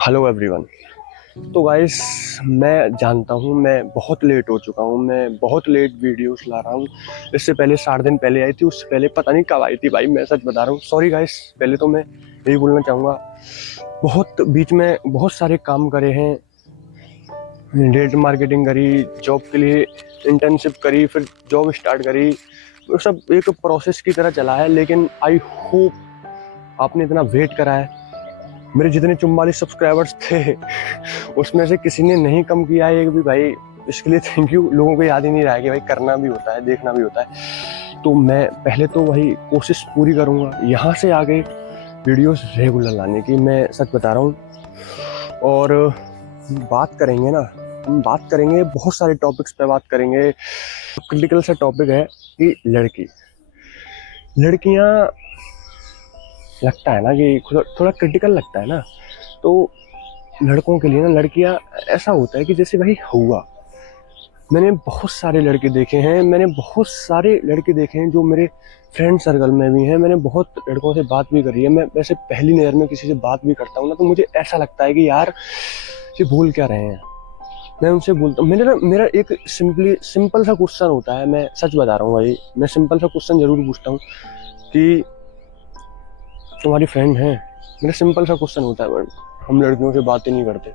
Hello everyone. तो guys, मैं जानता हूँ मैं बहुत लेट हो चुका हूँ। मैं बहुत लेट वीडियोस ला रहा हूँ। इससे पहले 7 दिन पहले आई थी, उससे पहले पता नहीं कब आई थी भाई। मैं सच बता रहा हूँ, सॉरी गाइस। पहले तो मैं यही बोलना चाहूँगा, बहुत बीच में बहुत सारे काम करे हैं। डिजिटल मार्केटिंग करी, जॉब के लिए इंटर्नशिप करी, फिर जॉब स्टार्ट करी। वो सब एक प्रोसेस की तरह चला है। लेकिन आई होप आपने इतना वेट करा है। मेरे जितने 44 सब्सक्राइबर्स थे उसमें से किसी ने नहीं कम किया है एक भी भाई। इसके लिए थैंक यू। लोगों को याद ही नहीं रहा है कि भाई करना भी होता है, देखना भी होता है। तो मैं पहले तो वही कोशिश पूरी करूंगा यहाँ से आगे वीडियोस रेगुलर लाने की। मैं सच बता रहा हूँ। और बात करेंगे ना, हम बात करेंगे बहुत सारे टॉपिक्स पे बात करेंगे। क्रिटिकल सा टॉपिक है कि लड़कियां लगता है ना कि थोड़ा क्रिटिकल लगता है ना। तो लड़कों के लिए ना, लड़कियां ऐसा होता है कि जैसे भाई हुआ। मैंने बहुत सारे लड़के देखे हैं, जो मेरे फ्रेंड सर्कल में भी हैं। मैंने बहुत लड़कों से बात भी करी है। मैं वैसे पहली नज़र में किसी से बात भी करता हूँ ना, तो मुझे ऐसा लगता है कि यार ये भूल क्या रहे हैं। मैं उनसे बोलता हूँ, मेरा एक सिंपल सा क्वेश्चन होता है। मैं सच बता रहा हूँ भाई, मैं सिंपल सा क्वेश्चन जरूर पूछता हूँ कि तुम्हारी फ्रेंड है। मेरा सिंपल सा क्वेश्चन होता है। हम लड़कियों से बातें नहीं करते।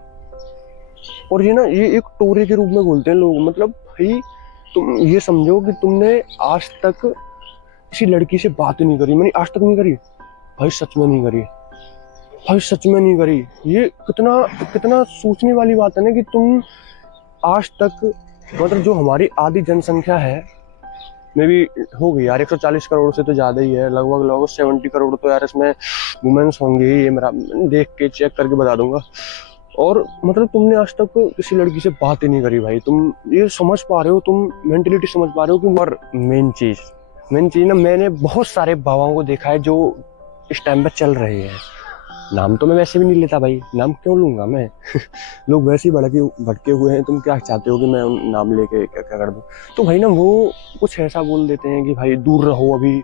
और ये ना, ये एक टोरे के रूप में बोलते हैं लोग। मतलब भाई, तुम ये समझो कि तुमने आज तक किसी लड़की से बात नहीं करी। मैंने आज तक नहीं करी भाई, सच में नहीं करी भाई, सच में नहीं करी। ये कितना कितना सोचने वाली बात है ना कि तुम आज तक, मतलब जो हमारी आधी जनसंख्या है, मे भी होगी यार 140 करोड़ से तो ज्यादा ही है। लगभग लगभग 70 करोड़ तो यार इसमें वुमेन्स होंगी। ये मेरा देख के चेक करके बता दूंगा। और मतलब तुमने आज तक किसी लड़की से बात ही नहीं करी भाई। तुम ये समझ पा रहे हो, तुम मेंटेलिटी समझ पा रहे हो कि। और मेन चीज ना, मैंने बहुत सारे बाबाओं को देखा है जो इस टाइम पे चल रहे हैं। नाम तो मैं वैसे भी नहीं लेता भाई, नाम क्यों लूंगा मैं लोग वैसे ही भटके हुए हैं। तुम क्या चाहते हो कि मैं नाम लेके क्या क्या कर दूं? तो भाई ना, वो कुछ ऐसा बोल देते हैं कि भाई दूर रहो, अभी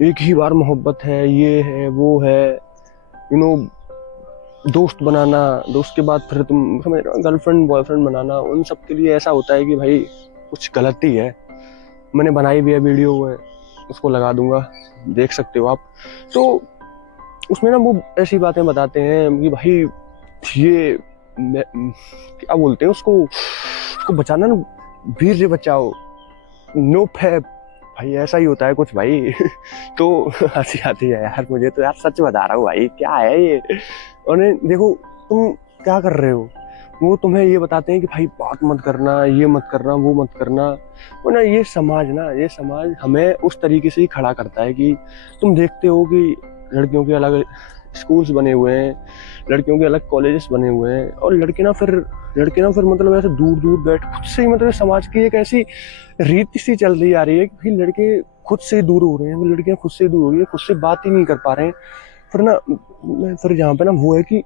एक ही बार मोहब्बत है, ये है वो है, यू नो, दोस्त बनाना, दोस्त के बाद फिर तुम समझ रहे हो गर्लफ्रेंड बॉयफ्रेंड बनाना। उन सब के लिए ऐसा होता है कि भाई कुछ गलती है। मैंने बनाई भी है वीडियो है, उसको लगा दूंगा, देख सकते हो आप। तो उसमें ना वो ऐसी बातें बताते हैं कि भाई ये क्या बोलते हैं उसको बचाना ना, वीर बचाओ, नो फैब। भाई ऐसा ही होता है कुछ भाई तो हंसी आती है यार मुझे तो। यार सच बता रहा हूँ भाई, क्या है ये। और देखो, तुम क्या कर रहे हो। वो तुम्हें ये बताते हैं कि भाई बात मत करना, ये मत करना, वो मत करना। वो ना, ये समाज हमें उस तरीके से ही खड़ा करता है कि तुम देखते हो कि लड़कियों के अलग स्कूल्स बने हुए हैं, लड़कियों के अलग कॉलेजेस बने हुए हैं। और लड़के ना फिर मतलब ऐसे दूर दूर बैठ खुद से ही, मतलब समाज की एक ऐसी रीति सी चल रही आ रही है कि भाई लड़के खुद से ही दूर हो रहे हैं, वो लड़कियां खुद से दूर हो रही है, खुद से बात ही नहीं कर पा रहे हैं। फिर ना, फिर यहाँ पे ना वो है कि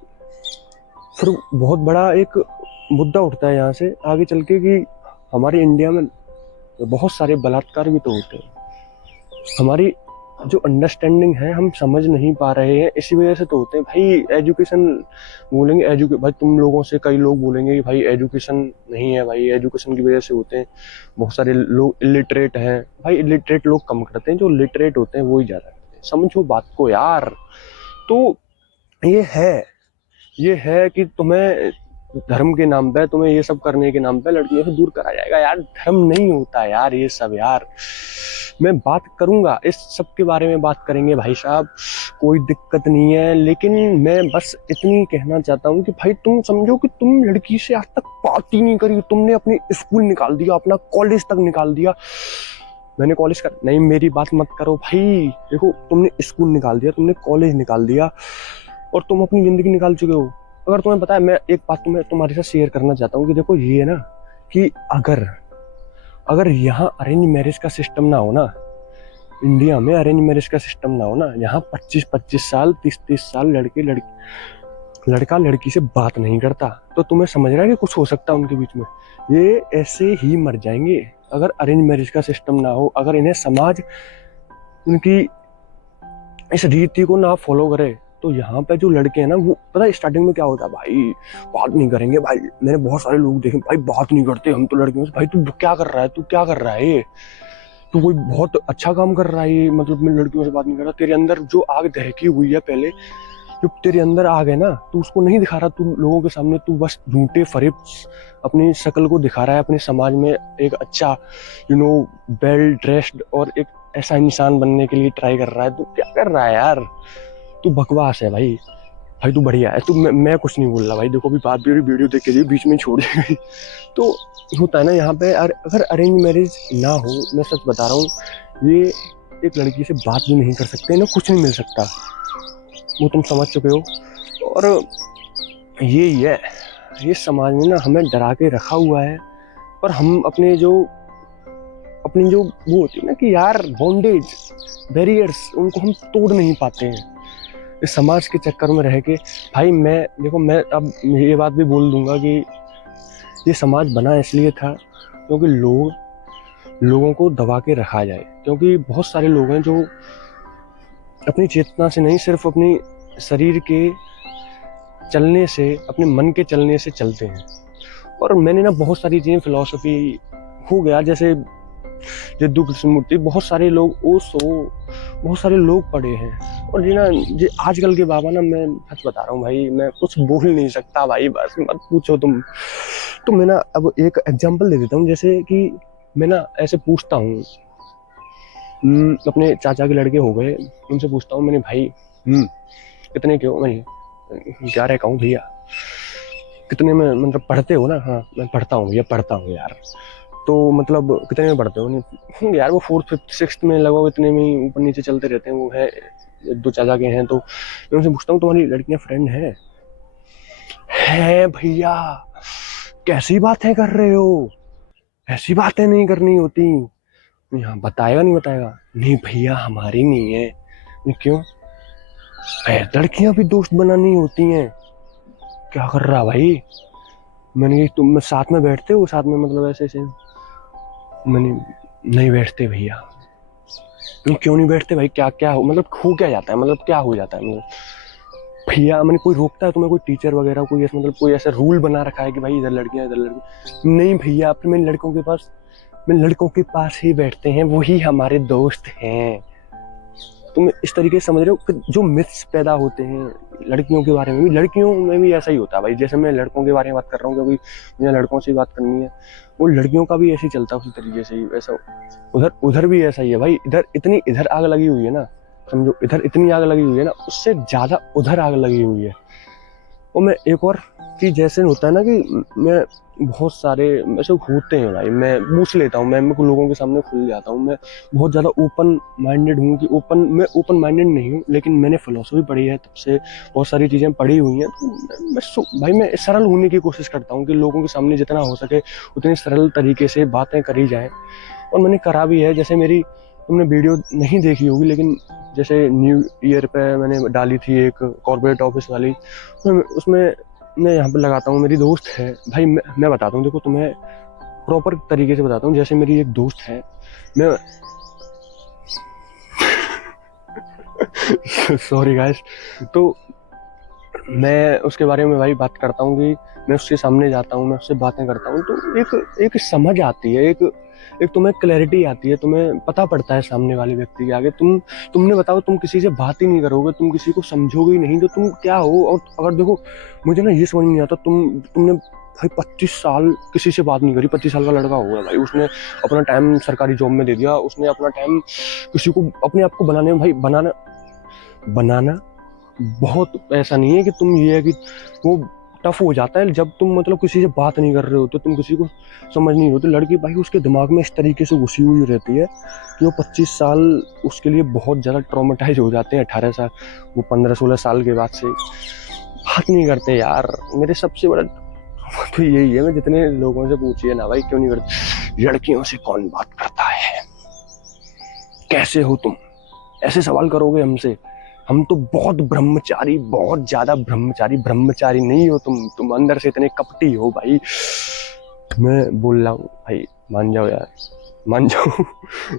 फिर बहुत बड़ा एक मुद्दा उठता है यहाँ से आगे चल के कि हमारे इंडिया में बहुत सारे बलात्कार भी तो होते हैं। हमारी जो अंडरस्टैंडिंग है, हम समझ नहीं पा रहे हैं, इसी वजह से तो होते हैं भाई। एजुकेशन बोलेंगे, भाई तुम लोगों से कई लोग बोलेंगे कि भाई एजुकेशन नहीं है। भाई एजुकेशन की वजह से होते हैं। बहुत सारे लोग इलिटरेट हैं भाई। इलिटरेट लोग कम करते हैं, जो लिटरेट होते हैं वो ही ज्यादा करते हैं। समझो बात को यार। तो ये है ये है कि तुम्हें धर्म के नाम पे, तुम्हें ये सब करने के नाम पे लड़कियों से दूर करा जाएगा। यार धर्म नहीं होता यार ये सब यार। मैं बात करूंगा, इस सब के बारे में बात करेंगे भाई साहब, कोई दिक्कत नहीं है। लेकिन मैं बस इतनी कहना चाहता हूँ कि भाई तुम समझो कि तुम लड़की से आज तक बात ही नहीं करी। तुमने अपनी स्कूल निकाल दिया, अपना कॉलेज तक निकाल दिया। मैंने कॉलेज कर नहीं, मेरी बात मत करो भाई। देखो, तुमने स्कूल निकाल दिया, तुमने कॉलेज निकाल दिया, और तुम अपनी जिंदगी निकाल चुके हो। अगर तुम्हें पता है, मैं एक बात तुम्हारे साथ शेयर करना चाहता हूँ कि देखो ये है ना कि अगर अगर यहाँ अरेंज मैरिज का सिस्टम ना हो ना, इंडिया में अरेंज मैरिज का सिस्टम ना हो ना, यहाँ 25-25 साल 30-30 साल लड़का लड़की से बात नहीं करता, तो तुम्हें समझ रहा है कि कुछ हो सकता है उनके बीच में। ये ऐसे ही मर जाएंगे अगर अरेंज मैरिज का सिस्टम ना हो। अगर इन्हें समाज उनकी इस रीति को ना फॉलो करे तो यहाँ पे जो लड़के हैं ना, वो पता है स्टार्टिंग में क्या होता है, भाई बात नहीं करेंगे भाई। मैंने बहुत सारे लोग देखे भाई बात नहीं करते, हम तो लड़के भाई तू क्या कर रहा है, तू क्या कर रहा है, ये तू कोई बहुत अच्छा काम कर रहा है ये, मतलब मैं लड़कियों से बात नहीं कर रहा। तेरे अंदर जो आग दहकी हुई है पहले, जो तेरे अंदर आग है ना, तू उसको नहीं दिखा रहा, तू लोगों के सामने तू बस झूठे फरेब अपनी शक्ल को दिखा रहा है, अपने समाज में एक अच्छा वेल ड्रेस्ड और एक ऐसा इंसान बनने के लिए ट्राई कर रहा है। तू क्या कर रहा है यार, तू बकवास है भाई। भाई तू बढ़िया है, तू मैं कुछ नहीं बोल रहा भाई। देखो अभी बात भी वीडियो देख के दी, बीच में छोड़ दी गई। तो होता है ना यहाँ पे, अगर अरेंज मैरिज ना हो, मैं सच बता रहा हूँ, ये एक लड़की से बात भी नहीं कर सकते ना, कुछ नहीं मिल सकता, वो तुम समझ चुके हो। और यही है, ये समाज में ना हमें डरा के रखा हुआ है, पर हम अपनी जो वो होती है ना कि यार बॉन्डेज बैरियर्स, उनको हम तोड़ नहीं पाते हैं इस समाज के चक्कर में रह के। भाई मैं अब ये बात भी बोल दूंगा कि ये समाज बना इसलिए था क्योंकि लोगों को दबा के रखा जाए, क्योंकि बहुत सारे लोग हैं जो अपनी चेतना से नहीं, सिर्फ अपनी शरीर के चलने से, अपने मन के चलने से चलते हैं। और मैंने ना बहुत सारी चीज़ें फिलॉसफी हो गया, जैसे जद्दू कृष्णमूर्ति, बहुत सारे लोग ओशो, बहुत सारे लोग पढ़े हैं। और जी आजकल के बाबा ना, मैं सच बता रहा हूँ भाई, मैं कुछ बोल नहीं सकता भाई, बस मत पूछो तुम। तो मैं ना अब एक एग्जांपल दे देता हूँ, जैसे कि मैं ना ऐसे पूछता हूँ, अपने चाचा के लड़के हो गए, उनसे पूछता हूँ मैंने, भाई कितने के हो? मैं 11 का हूँ भैया। कितने में मतलब पढ़ते हो ना? हाँ मैं पढ़ता हूँ भैया, पढ़ता हूँ यार। तो मतलब कितने में पढ़ते हो? नहीं यार वो 4th 5th 6th में लगभग इतने में ही ऊपर नीचे चलते रहते हैं। वो है 2 चाचा के हैं। तो मैं उनसे पूछता हूँ तुम्हारी लड़कियां फ्रेंड है भैया? कैसी बातें कर रहे हो, ऐसी बातें नहीं करनी होती। यहाँ बताएगा नहीं बताएगा? नहीं भैया हमारी नहीं है। क्यों? लड़कियां भी दोस्त बनानी होती हैं। क्या कर रहा भाई? मैंने तुम साथ में बैठते हो, साथ में मतलब ऐसे? मैंने नहीं बैठते भैया। क्यों नहीं बैठते भाई? क्या हो मतलब, हो क्या जाता है, मतलब क्या हो जाता है मतलब? भैया मैंने कोई रोकता है तुम्हें, कोई टीचर वगैरह कोई ऐसा मतलब कोई ऐसा रूल बना रखा है कि भाई इधर लड़कियां इधर लड़के? नहीं भैया, फिर मैं लड़कों के पास ही बैठते हैं, वही हमारे दोस्त हैं। तुम इस तरीके से समझ रहे हो कि जो मिथ्स पैदा होते हैं लड़कियों के बारे में भी, लड़कियों में भी ऐसा ही होता है भाई। जैसे मैं लड़कों के बारे में बात कर रहा हूँ क्योंकि मुझे लड़कों से ही बात करनी है, वो लड़कियों का भी ऐसे ही चलता है उसी तरीके से ही। वैसा उधर भी ऐसा ही है भाई। इधर आग लगी हुई है ना, समझो, इधर इतनी आग लगी हुई है ना, उससे ज्यादा उधर आग लगी हुई है। और मैं एक और चीज जैसे होता है ना कि मैं बहुत सारे ऐसे होते हैं भाई, मैं पूछ लेता हूँ, मैं लोगों के सामने खुल जाता हूँ। मैं बहुत ज़्यादा ओपन माइंडेड हूँ कि मैं ओपन माइंडेड नहीं हूँ, लेकिन मैंने फिलोसफी पढ़ी है, तब से बहुत सारी चीज़ें पढ़ी हुई हैं। तो भाई मैं सरल होने की कोशिश करता हूँ कि लोगों के सामने जितना हो सके उतनी सरल तरीके से बातें करी जाएँ। और मैंने करा भी है। जैसे तुमने वीडियो नहीं देखी होगी, लेकिन जैसे न्यू ईयर पे मैंने डाली थी एक कॉर्पोरेट ऑफिस वाली, उसमें मैं यहाँ पे लगाता हूँ, मेरी दोस्त है भाई। मैं बताता हूँ, देखो तुम्हें प्रॉपर तरीके से बताता हूँ। जैसे मेरी एक दोस्त है, मैं सॉरी गाइस। तो मैं उसके बारे में भाई बात करता हूँ कि मैं उसके सामने जाता हूँ, मैं उससे बातें करता हूँ, तो एक समझ आती है, एक तुम्हें क्लैरिटी आती है, तुम्हें पता पड़ता है सामने वाले व्यक्ति के आगे। तुमने बताओ, तुम किसी से बात ही नहीं करोगे, तुम किसी को समझोगे ही नहीं, तो तुम क्या हो? और अगर देखो, मुझे ना ये समझ नहीं आता, तुमने भाई 25 साल किसी से बात नहीं करी। 25 साल का लड़का होगा भाई, उसने अपना टाइम सरकारी जॉब में दे दिया, उसने अपना टाइम किसी को अपने आप को बनाने में, भाई बनाना बहुत ऐसा नहीं है कि तुम ये है कि वो टफ हो जाता है जब तुम मतलब किसी से बात नहीं कर रहे हो, तो तुम किसी को समझ नहीं हो। तो लड़की भाई उसके दिमाग में इस तरीके से घुसी हुई रहती है कि वो 25 साल उसके लिए बहुत ज़्यादा ट्रॉमेटाइज हो जाते हैं। 18 साल, वो 15-16 साल के बाद से बात नहीं करते यार। मेरे सबसे बड़ा तो यही है, मैं जितने लोगों से पूछिए ना भाई, क्यों नहीं करते? लड़कियों से कौन बात करता है? कैसे हो तुम? ऐसे सवाल करोगे हमसे? हम तो बहुत ब्रह्मचारी, बहुत ज्यादा ब्रह्मचारी नहीं हो तुम अंदर से इतने कपटी हो भाई। मैं बोल रहा हूँ भाई, मान जाओ यार, मान जाओ।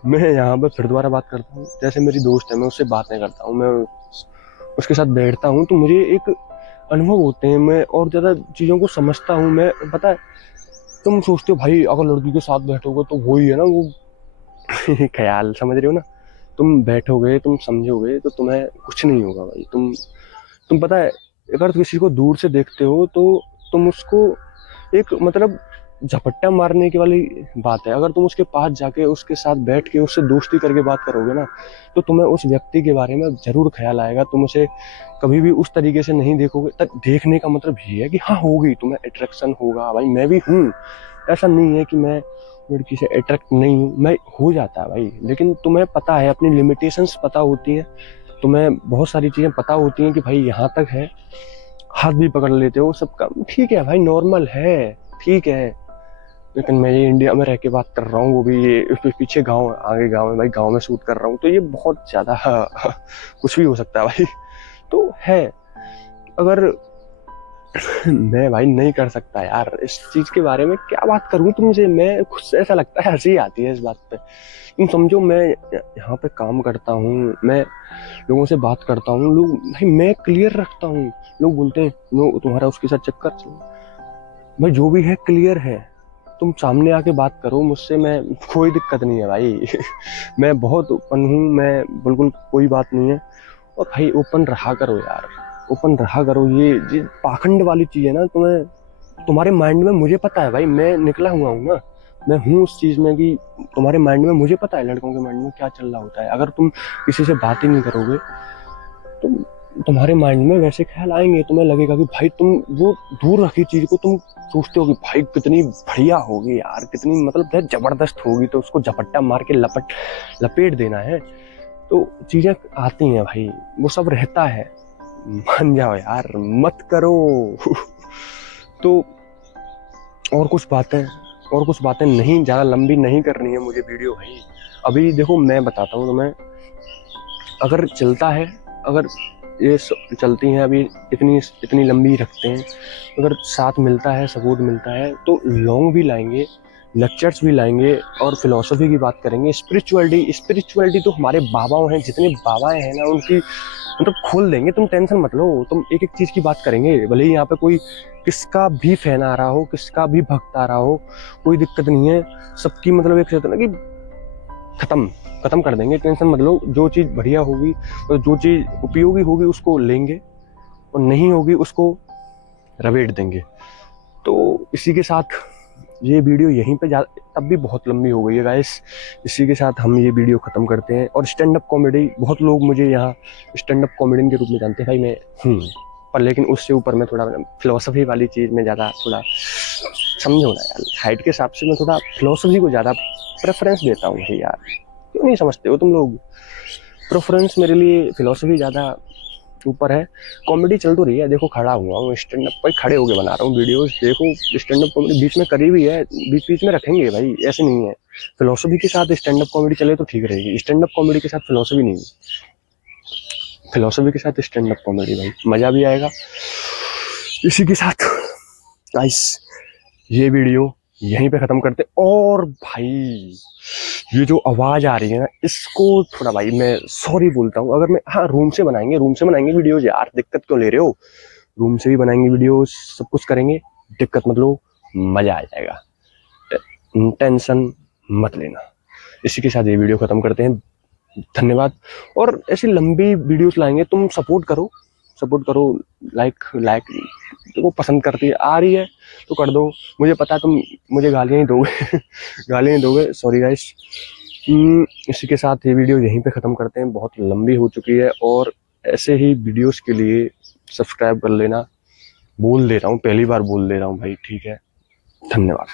मैं यहाँ पे फिर दोबारा बात करता हूँ। जैसे मेरी दोस्त है, मैं उससे बातें करता हूँ, मैं उसके साथ बैठता हूँ तो मुझे एक अनुभव होते हैं, मैं और ज़्यादा चीज़ों को समझता हूँ मैं। पता है, तुम सोचते हो भाई अगर लड़की के साथ बैठोगे तो वही है ना वो ख्याल, समझ रहे हो ना? तुम बैठोगे, तुम समझोगे तो तुम्हें कुछ नहीं होगा भाई। तुम पता है, अगर किसी को दूर से देखते हो तो तुम उसको एक मतलब झपट्टा मारने की वाली बात है। अगर तुम उसके पास जाके उसके साथ बैठ के उससे दोस्ती करके बात करोगे ना, तो तुम्हें उस व्यक्ति के बारे में जरूर ख्याल आएगा। तुम उसे कभी भी उस तरीके से नहीं देखोगे। तब देखने का मतलब ये है कि हाँ होगी, तुम्हें अट्रैक्शन होगा भाई। मैं भी हूँ, ऐसा नहीं है कि मैं लड़की से अट्रैक्ट नहीं हूँ, मैं हो जाता है भाई। लेकिन तुम्हें पता है, अपनी लिमिटेशंस पता होती हैं, तुम्हें बहुत सारी चीजें पता होती हैं कि भाई यहाँ तक है। हाथ भी पकड़ लेते हो, सब काम ठीक है भाई, नॉर्मल है, ठीक है। लेकिन मैं ये इंडिया में रह के बात कर रहा हूँ, वो भी ये पीछे गांव, आगे गांव है भाई, गांव में शूट कर रहा हूँ, तो ये बहुत ज्यादा कुछ भी हो सकता है भाई। तो है, अगर मैं भाई नहीं कर सकता यार इस चीज के बारे में, क्या बात करूं तुमसे। मैं खुद से ऐसा लगता है, हंसी आती है इस बात पे। तुम समझो, मैं यहाँ पे काम करता हूँ, मैं लोगों से बात करता हूँ, लोग भाई मैं क्लियर रखता हूँ। लोग बोलते हैं नो तुम्हारा उसके साथ चक्कर चल, भाई जो भी है क्लियर है। तुम सामने आके बात करो मुझसे, मैं कोई दिक्कत नहीं है भाई मैं बहुत ओपन हूँ, मैं बिल्कुल कोई बात नहीं है। और भाई ओपन रहा करो यार, ओपन रहा करो। ये पाखंड वाली चीज है ना, तुम्हारे माइंड में, मुझे पता है भाई, मैं निकला हुआ हूँ ना, मैं हूँ उस चीज में कि तुम्हारे माइंड में, मुझे पता है लड़कों के माइंड में क्या चल रहा होता है। अगर तुम किसी से बात ही नहीं करोगे तो तुम्हारे माइंड में वैसे ख्याल आएंगे। तुम्हें लगेगा कि भाई तुम वो दूर रखी चीज को तुम सोचते हो कि भाई कितनी बढ़िया होगी यार, कितनी मतलब जबरदस्त होगी, तो उसको झपट्टा मार के लपेट देना है। तो चीजें आती हैं भाई, वो सब रहता है। मान जाओ यार, मत करो तो और कुछ बातें नहीं, ज्यादा लंबी नहीं करनी है मुझे वीडियो भाई। अभी देखो मैं बताता हूँ तुम्हें, अगर चलता है, अगर ये चलती हैं अभी, इतनी इतनी लंबी रखते हैं, अगर साथ मिलता है, सपोर्ट मिलता है, तो लॉन्ग भी लाएंगे, लेक्चर्स भी लाएंगे, और फिलोसफी की बात करेंगे, स्पिरिचुअलिटी तो हमारे बाबाओं हैं, जितने बाबाएं हैं ना उनकी मतलब खोल देंगे। तुम टेंशन मत लो, तुम एक एक चीज की बात करेंगे। भले ही यहाँ पे कोई किसका भी फैन आ रहा हो, किसका भी भक्त आ रहा हो, कोई दिक्कत नहीं है। सबकी मतलब एक कहते हैं ना कि खत्म खत्म कर देंगे, टेंशन मत लो। जो चीज बढ़िया होगी और जो चीज उपयोगी होगी उसको लेंगे, और नहीं होगी उसको रवेट देंगे। तो इसी के साथ ये वीडियो यहीं पे तब भी बहुत लंबी हो गई है गाइस। इसी के साथ हम ये वीडियो खत्म करते हैं। और स्टैंड अप कॉमेडी, बहुत लोग मुझे यहाँ स्टैंड अप कॉमेडियन के रूप में जानते हैं भाई, मैं हूँ, पर लेकिन उससे ऊपर मैं थोड़ा फिलोसफी वाली चीज में ज्यादा थोड़ा, समझो ना यार, हाइट के हिसाब से मैं थोड़ा फिलोसफी को ज्यादा प्रेफरेंस देता हूँ भाई यार। क्यों नहीं समझते हो तुम लोग? प्रेफरेंस मेरे लिए फिलोसफी ज्यादा ऊपर है। कॉमेडी चल तो रही है, देखो खड़ा हुआ हूँ स्टैंड अप भाई, खड़े होके बना रहा हूँ वीडियोस। देखो स्टैंड अप कॉमेडी बीच में करी हुई है, बीच बीच में रखेंगे भाई, ऐसे नहीं है। फिलोसफी के साथ स्टैंड अप कॉमेडी चले तो ठीक रहेगी, स्टैंड अप कॉमेडी के साथ फिलोसफी नहीं, फिलोसफी के साथ स्टैंड अप कॉमेडी भाई, मजा भी आएगा। इसी के साथ गाइस ये वीडियो यहीं पे खत्म करते। और भाई ये जो आवाज आ रही है ना, इसको थोड़ा भाई मैं सॉरी बोलता हूँ। अगर मैं, हाँ रूम से बनाएंगे वीडियोज यार, दिक्कत क्यों ले रहे हो? रूम से भी बनाएंगे वीडियोस, सब कुछ करेंगे, दिक्कत मत लो, मजा आ जाएगा, टेंशन मत लेना। इसी के साथ ये वीडियो खत्म करते हैं, धन्यवाद। और ऐसी लंबी वीडियोस लाएंगे, तुम सपोर्ट करो, सपोर्ट करो। लाइक वो पसंद करती है, आ रही है तो कर दो। मुझे पता है तुम मुझे गालियां ही दोगे गालियां ही दोगे, सॉरी गाइस। इसी के साथ ये वीडियो यहीं पे ख़त्म करते हैं, बहुत लंबी हो चुकी है। और ऐसे ही वीडियोस के लिए सब्सक्राइब कर लेना, बोल दे रहा हूँ, पहली बार बोल दे रहा हूँ भाई, ठीक है? धन्यवाद।